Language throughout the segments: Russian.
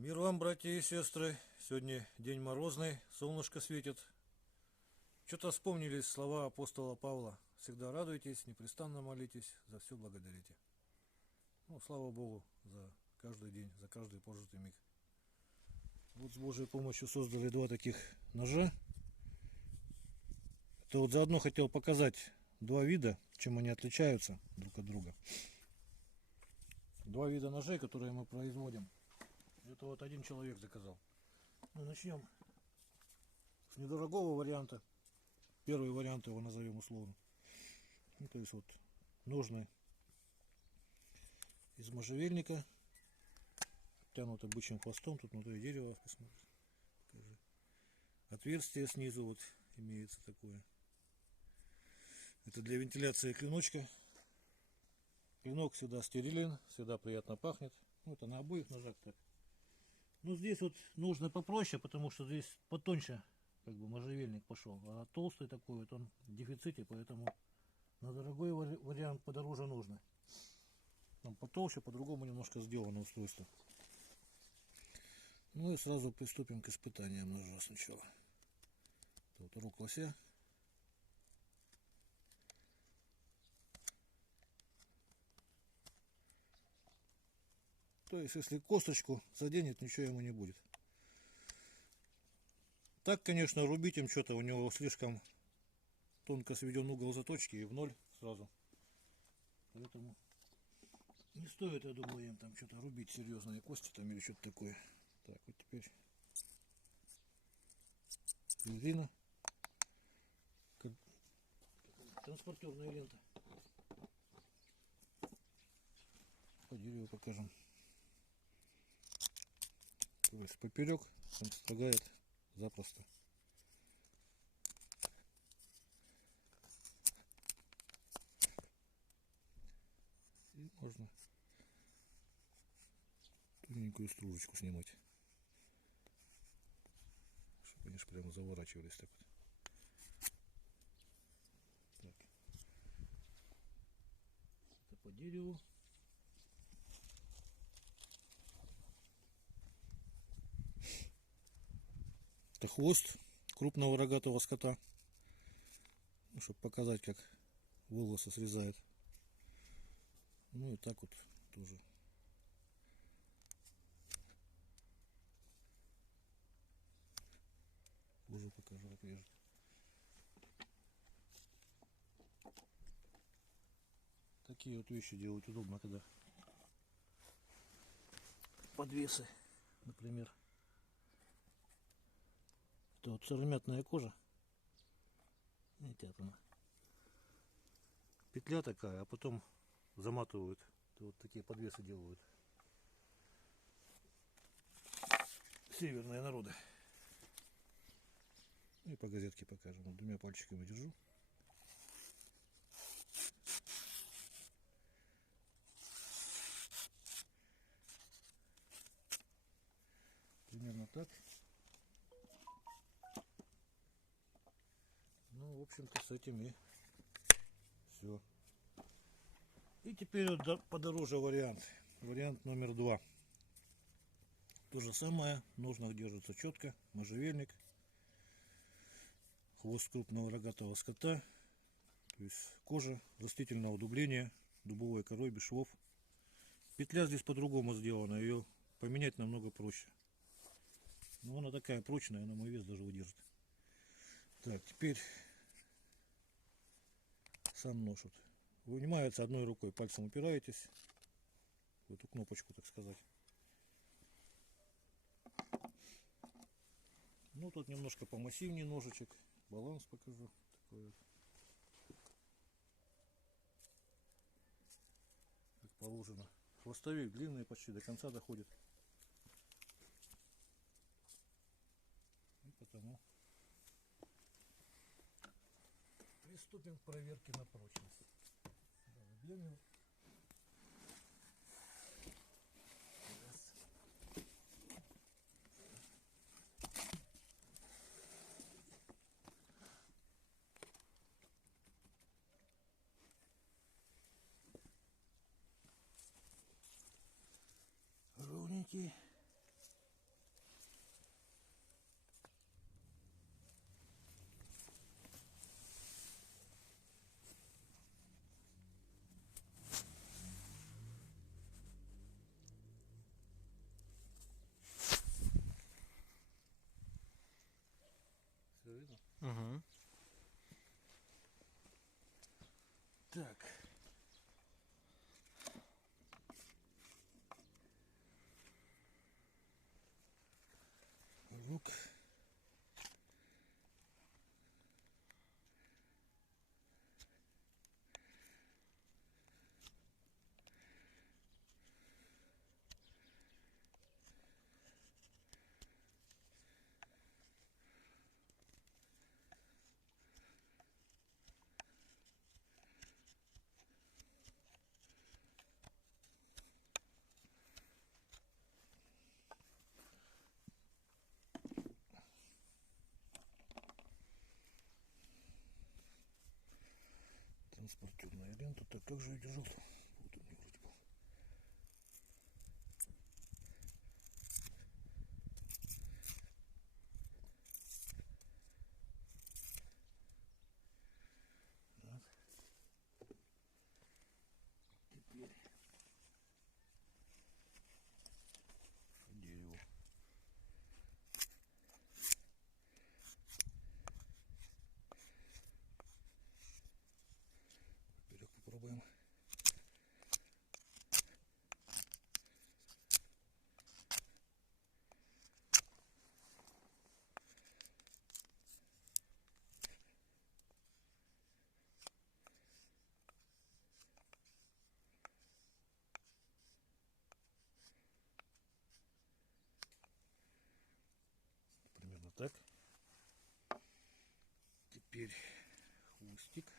Мир вам, братья и сестры! Сегодня день морозный, солнышко светит. Что-то вспомнились слова апостола Павла. Всегда радуйтесь, непрестанно молитесь, за все благодарите. Ну, слава Богу за каждый день, за каждый прожитый миг. Вот с Божьей помощью создали два таких ножа. Это вот заодно хотел показать два вида, чем они отличаются друг от друга. Два вида ножей, которые мы производим. Это вот один человек заказал. Ну, начнем с недорогого варианта. Первый вариант его назовем условно. Ну, то есть вот ножны из можжевельника, тянуты бычьим хвостом. Тут внутри дерева, посмотрите. Отверстие снизу вот имеется такое. Это для вентиляции клиночка. Клинок всегда стерилен, всегда приятно пахнет. Ну, это на обоих ножах так. Ну, здесь вот нужно попроще, потому что здесь потоньше как бы можжевельник пошел. А толстый такой вот он в дефиците, поэтому на дорогой вариант подороже нужно. Там потолще, по-другому немножко сделано устройство. Ну и сразу приступим к испытаниям ножа сначала. Вот рук лося. То есть, если косточку заденет, ничего ему не будет. Так, конечно, рубить им что-то, у него слишком тонко сведен угол заточки и в ноль сразу. Поэтому не стоит, я думаю, им там что-то рубить, серьезные кости там или что-то такое. Так, вот теперь резина. Транспортерная лента. По дереву покажем. То есть поперек он строгает запросто. И можно тоненькую стружечку снимать, чтобы они же прямо заворачивались так вот. Так. Это по дереву. Это хвост крупного рогатого скота, ну, чтобы показать, как волосы срезает. Ну и так вот тоже. Уже покажу, как режет. Такие вот вещи делать удобно, когда подвесы, например. Это вот сыромятная кожа. Видите, вот она. Петля такая, а потом заматывают. Это вот такие подвесы делают северные народы. И по газетке покажем. Вот двумя пальчиками держу. Примерно так. Ну, в общем-то, с этим и все. И теперь вот подороже вариант. Вариант номер 2. То же самое. В ножнах держится четко. Можжевельник. Хвост крупного рогатого скота. То есть кожа растительного дубления. Дубовой корой, без швов. Петля здесь по-другому сделана. Ее поменять намного проще. Но она такая прочная, на мой вес даже удержит. Так, теперь сам нож. Вот. Вынимается одной рукой, пальцем упираетесь в эту кнопочку, так сказать. Ну, тут немножко помассивнее ножичек. Баланс покажу. Такой вот. Как положено. Хвостовик длинный, почти до конца доходит. И потому приступим к проверке на прочность. Забьем его. Ровненький. Угу. Так. Лук. Транспортерная лента. Так, как же я держал? Вот он вроде был. Так. Теперь дерево. Вперед попробуем. Примерно так. Теперь хвостик.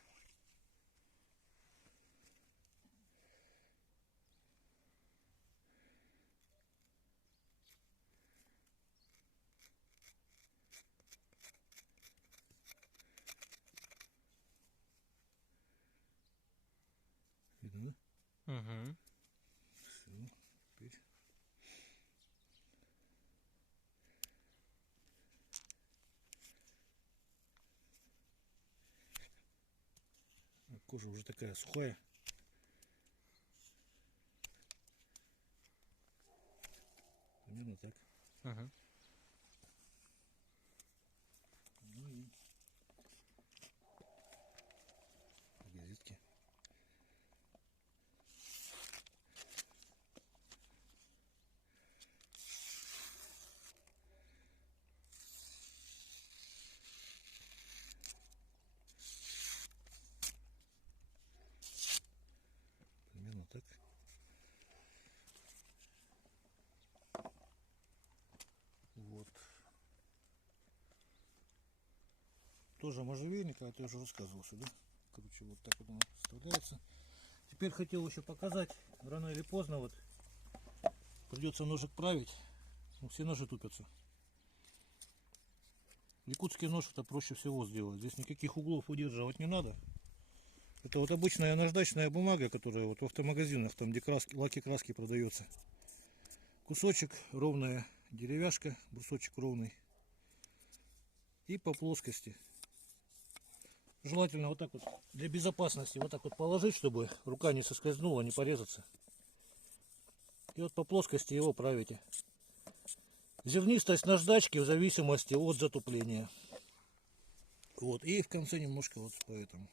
Видно, да? Угу. Все. Теперь кожа уже такая сухая. Примерно так. Угу. Ну и газетки. Примерно так. Вот. Тоже можжевельник, а я уже рассказывал сюда. Короче, вот так вот он вставляется. Теперь хотел еще показать, рано или поздно вот придется ножик править. Ну, все ножи тупятся. Якутский нож это проще всего сделать. Здесь никаких углов удерживать не надо. Это вот обычная наждачная бумага, которая вот в автомагазинах, там где краски, лаки-краски продается. Кусочек, ровная деревяшка, брусочек ровный. И по плоскости. Желательно вот так вот, для безопасности, вот так вот положить, чтобы рука не соскользнула, не порезаться. И вот по плоскости его правите. Зернистость наждачки в зависимости от затупления. Вот, и в конце немножко вот по этому.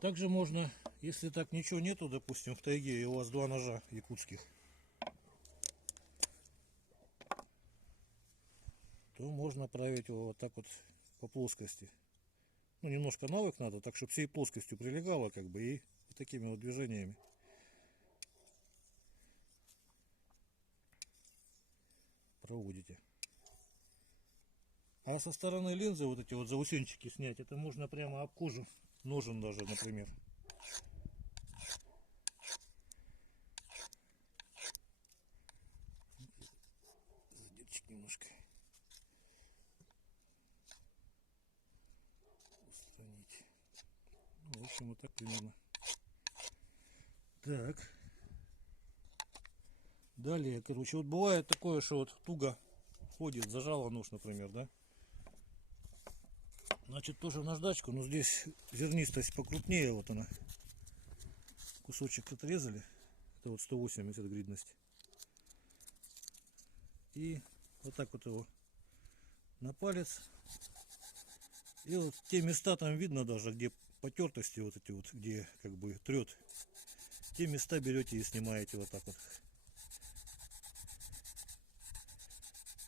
Также можно, если так ничего нету, допустим, в тайге, и у вас два ножа якутских, то можно править его вот так вот по плоскости. Ну, немножко навык надо, так чтобы всей плоскостью прилегало, как бы, и вот такими вот движениями. Проводите. А со стороны линзы вот эти вот заусенчики снять, это можно прямо об кожу ножен даже, например. Задирчик немножко устранить. Ну, в общем, вот так примерно. Так. Далее, короче, вот бывает такое, что вот туго ходит, зажало нож, например, да? Значит, тоже наждачку, но здесь зернистость покрупнее, вот она. Кусочек отрезали, это вот 180 гридность. И вот так вот его на палец И вот те места там видно даже, где потертости вот эти вот, где как бы трет. Те места берете и снимаете вот так вот.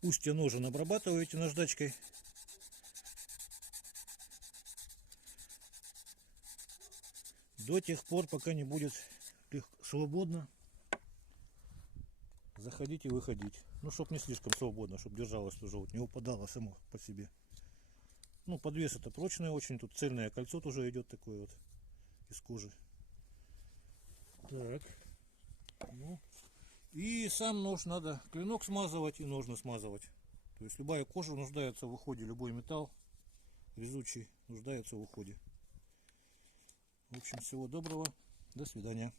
Устья ножен обрабатываете наждачкой. До тех пор, пока не будет свободно заходить и выходить. Ну, чтобы не слишком свободно, чтобы держалось уже, вот не упадало само по себе. Ну, подвес это прочное очень, тут цельное кольцо тоже идет такое вот из кожи. Так, ну, и сам нож надо клинок смазывать и ножны смазывать. То есть любая кожа нуждается в уходе, любой металл резучий нуждается в уходе. В общем, всего доброго, до свидания.